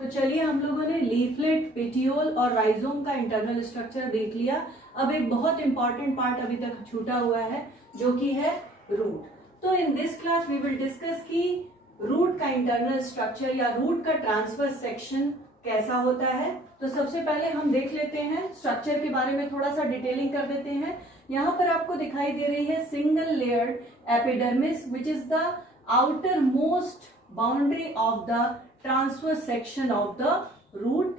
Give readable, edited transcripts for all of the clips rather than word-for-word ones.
तो चलिए हम लोगों ने लीफलेट, पेटियोल और राइजोम का इंटरनल स्ट्रक्चर देख लिया। अब एक बहुत इंपॉर्टेंट पार्ट अभी तक छूटा हुआ है जो कि है रूट। तो in this class we will discuss की रूट का इंटरनल स्ट्रक्चर या रूट का ट्रांसफर सेक्शन कैसा होता है। तो सबसे पहले हम देख लेते हैं स्ट्रक्चर के बारे में, थोड़ा सा डिटेलिंग कर देते हैं। यहाँ पर आपको दिखाई दे रही है single layered epidermis which is the outer most boundary of the transfer section of the root.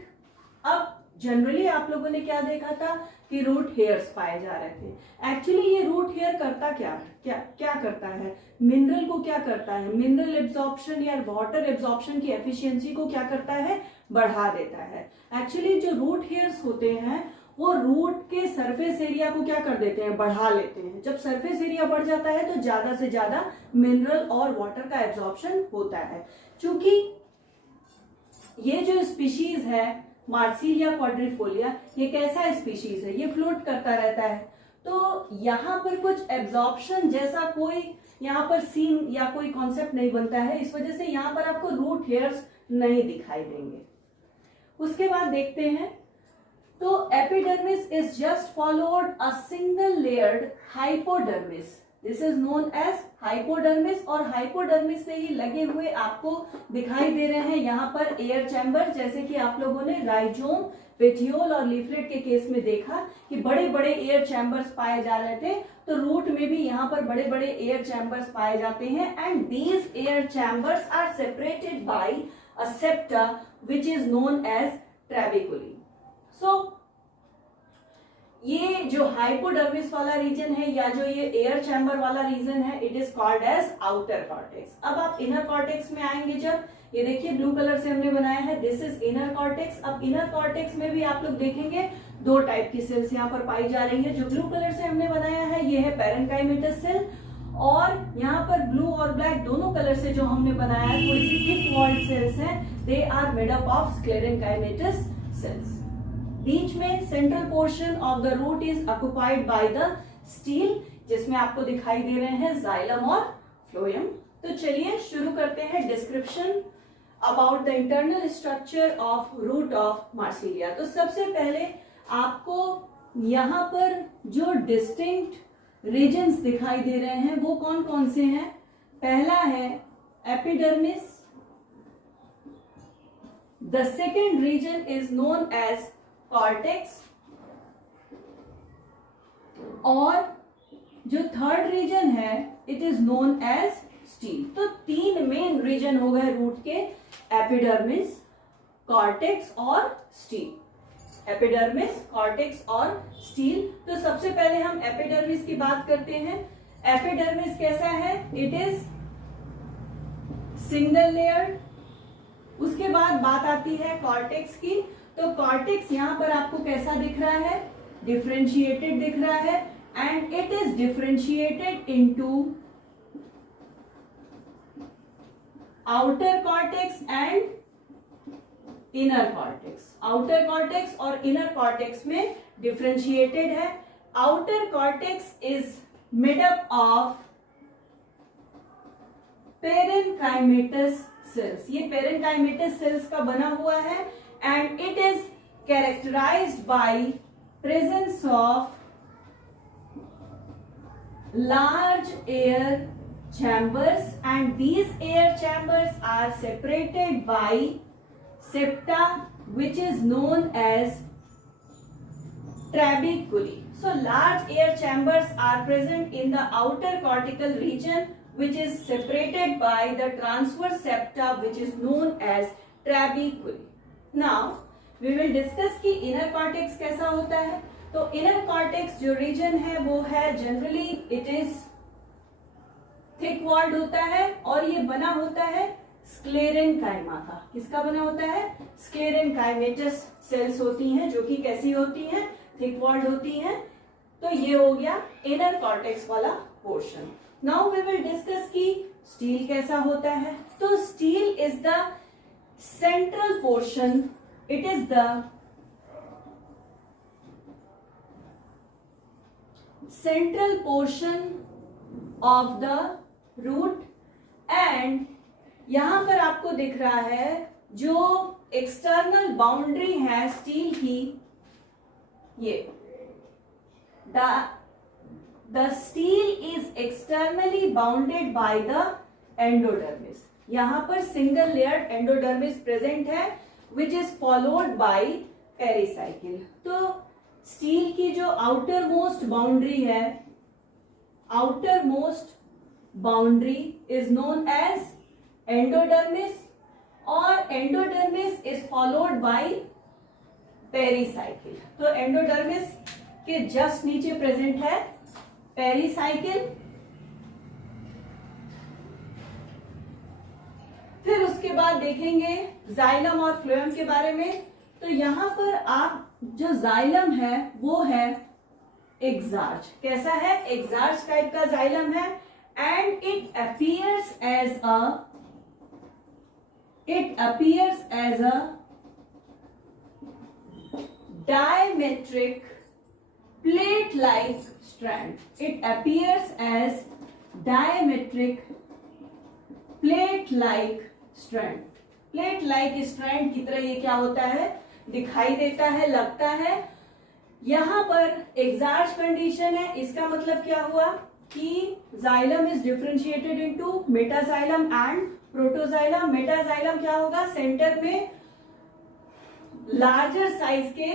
अब जनरली आप लोगों ने क्या देखा था कि रूट हेयर्स पाए जा रहे थे। एक्चुअली ये रूट हेयर करता क्या करता है, मिनरल को क्या करता है, मिनरल एब्जॉर्प्शन या वाटर एब्जॉर्प्शन की एफिशिएंसी को क्या करता है, बढ़ा देता है। एक्चुअली जो रूट हेयर्स होते हैं वो रूट के सरफेस एरिया को क्या कर देते हैं, बढ़ा लेते हैं। जब सरफेस एरिया बढ़ जाता है तो ज्यादा से ज्यादा मिनरल और वाटर का एब्जॉर्प्शन होता है। चूंकि ये जो स्पीशीज है मार्सिलिया क्वाड्रिफोलिया, ये कैसा स्पीशीज है, ये फ्लोट करता रहता है। तो यहाँ पर कुछ एब्जॉर्प्शन जैसा कोई यहाँ पर सीन या कोई कॉन्सेप्ट नहीं बनता है, इस वजह से यहाँ पर आपको रूट हेयर्स नहीं दिखाई देंगे। उसके बाद देखते हैं तो epidermis is just followed a single layered hypodermis, this is known as hypodermis. और हाइपोडर्मिस से ही लगे हुए आपको दिखाई दे रहे हैं यहाँ पर एयर चैम्बर, जैसे कि आप लोगों ने राइजोम, पेटियोल और लीफलेट के केस में देखा कि बड़े बड़े एयर चैम्बर्स पाए जा रहे थे। तो रूट में भी यहाँ पर बड़े बड़े एयर चैम्बर्स पाए जाते हैं and these air chambers are separated by a septa which is known as trabeculae. So ये जो हाइपोडर्मिस वाला रीजन है या जो ये एयर चैम्बर वाला रीजन है, it is called as outer cortex. अब आप इनर कॉर्टेक्स में आएंगे, जब ये देखिए ब्लू कलर से हमने बनाया है, दिस इज इनर कॉर्टेक्स। अब इनर कॉर्टेक्स में भी आप लोग देखेंगे दो टाइप की सेल्स यहाँ पर पाई जा रही है। जो ब्लू कलर से हमने बनाया है ये है पैरेन्काइमेटस सेल, और यहाँ पर ब्लू और ब्लैक दोनों कलर से जो हमने बनाया है थोड़ी सी थिक वॉल्ड सेल्स हैं, they are made up of sclerenchymatous cells. बीच में central portion of the root is occupied by the stele, जिसमें आपको दिखाई दे रहे हैं जाइलम और फ्लोएम। तो चलिए शुरू करते हैं description about the internal structure of root of Marsilea. तो सबसे पहले आपको यहाँ पर जो डिस्टिंक्ट रीजन्स दिखाई दे रहे हैं वो कौन कौन से हैं। पहला है epidermis, the second region is known as cortex, और जो थर्ड रीजन है it is known as stele. तो तीन मेन रीजन हो गए रूट के, एपिडर्मिस, कॉर्टेक्स और स्टील। एपिडर्मिस, कॉर्टेक्स और स्टील। तो सबसे पहले हम एपिडर्मिस की बात करते हैं। एपिडर्मिस कैसा है, इट इज सिंगल लेयर। उसके बाद बात आती है कॉर्टेक्स की। तो कॉर्टेक्स यहां पर आपको कैसा दिख रहा है, डिफरेंशिएटेड दिख रहा है, and it is differentiated into outer cortex and inner cortex. Outer cortex और इनर कॉर्टेक्स में डिफरेंशिएटेड है। Outer cortex is made up of parenchymatous cells. ये पेरेन्काइमेटस सेल्स का बना हुआ है and it is characterized by presence of large air chambers, and these air chambers are separated by septa which is known as trabeculae. So large air chambers are present in the outer cortical region which is separated by the transverse septa which is known as trabeculae. Now we will discuss कि inner cortex कैसा होता है। तो inner cortex जो region है वो है generally it is thick walled होता है, और ये बना होता है स्क्लेरेनकाइमा का। किसका बना होता है, स्क्लेरेनकाइमेटस सेल्स होती हैं, जो कि कैसी होती हैं, थिक वॉल्ड होती हैं। तो ये हो गया इनर कॉर्टेक्स वाला portion. Now we will discuss कि स्टील कैसा होता है। तो stele is the central portion, it is the central portion of the root, and यहां पर आपको दिख रहा है जो एक्सटर्नल बाउंड्री है स्टील की, ये the stele is externally bounded by the endodermis. यहां पर सिंगल लेयर्ड एंडोडर्मिस प्रेजेंट है which is followed by pericycle. तो स्टील की जो आउटर मोस्ट बाउंड्री है, outer most boundary is known as endodermis और endodermis is followed by pericycle. तो endodermis के जस्ट नीचे प्रेजेंट है पेरिसाइकिल। फिर उसके बाद देखेंगे जाइलम और फ्लोएम के बारे में। तो यहां पर आप जो जाइलम है वो है एग्जार्च। कैसा है? एग्जार्च टाइप का जाइलम है and it appears as a diametric plate like strand. It appears as diametric plate like strand. plate like strand की तरह ये क्या होता है? दिखाई देता है, लगता है। यहां पर एग्जार्च कंडीशन है। इसका मतलब क्या हुआ कि xylem is differentiated into metaxylem and protoxylem. Metaxylem क्या होगा? सेंटर में लार्जर साइज के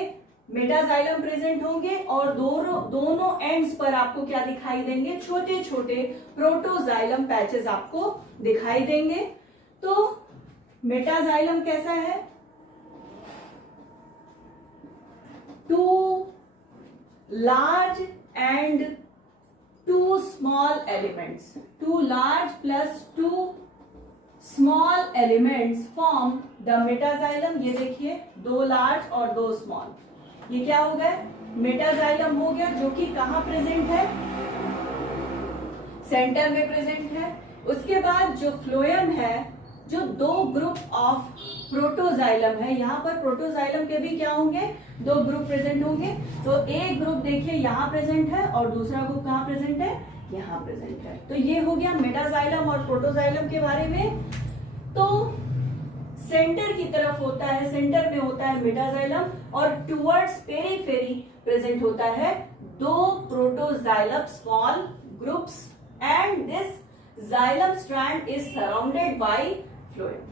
मेटाजाइलम प्रेजेंट होंगे और दोनों एंड्स पर आपको क्या दिखाई देंगे? छोटे छोटे प्रोटोजाइलम पैचेस आपको दिखाई देंगे। तो मेटाजाइलम कैसा है? Two large and two small elements, two large plus two small elements form the metaxylem. ये देखिए, दो लार्ज और दो स्मॉल, ये क्या हो गया? मेटाजाइलम हो गया, जो कि कहां प्रेजेंट है? सेंटर में प्रेजेंट है। उसके बाद जो फ्लोएम है, जो दो ग्रुप ऑफ प्रोटोजाइलम है, यहां पर प्रोटोजाइलम के भी क्या होंगे? दो ग्रुप प्रेजेंट होंगे। तो एक ग्रुप देखिए यहां प्रेजेंट है और दूसरा ग्रुप कहां प्रेजेंट है? यहां प्रेजेंट है। तो ये हो गया मेटाजाइलम और प्रोटोजाइलम के बारे में। तो सेंटर की तरफ होता है, सेंटर में होता है मेटाजाइलम और टुवर्ड्स पेरीफेरी प्रेजेंट होता है दो protoxylem small groups and this xylem strand is surrounded by phloem.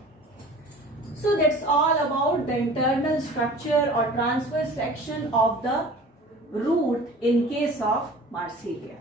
So that's all about the internal structure or transverse section of the root in case of Marsilia.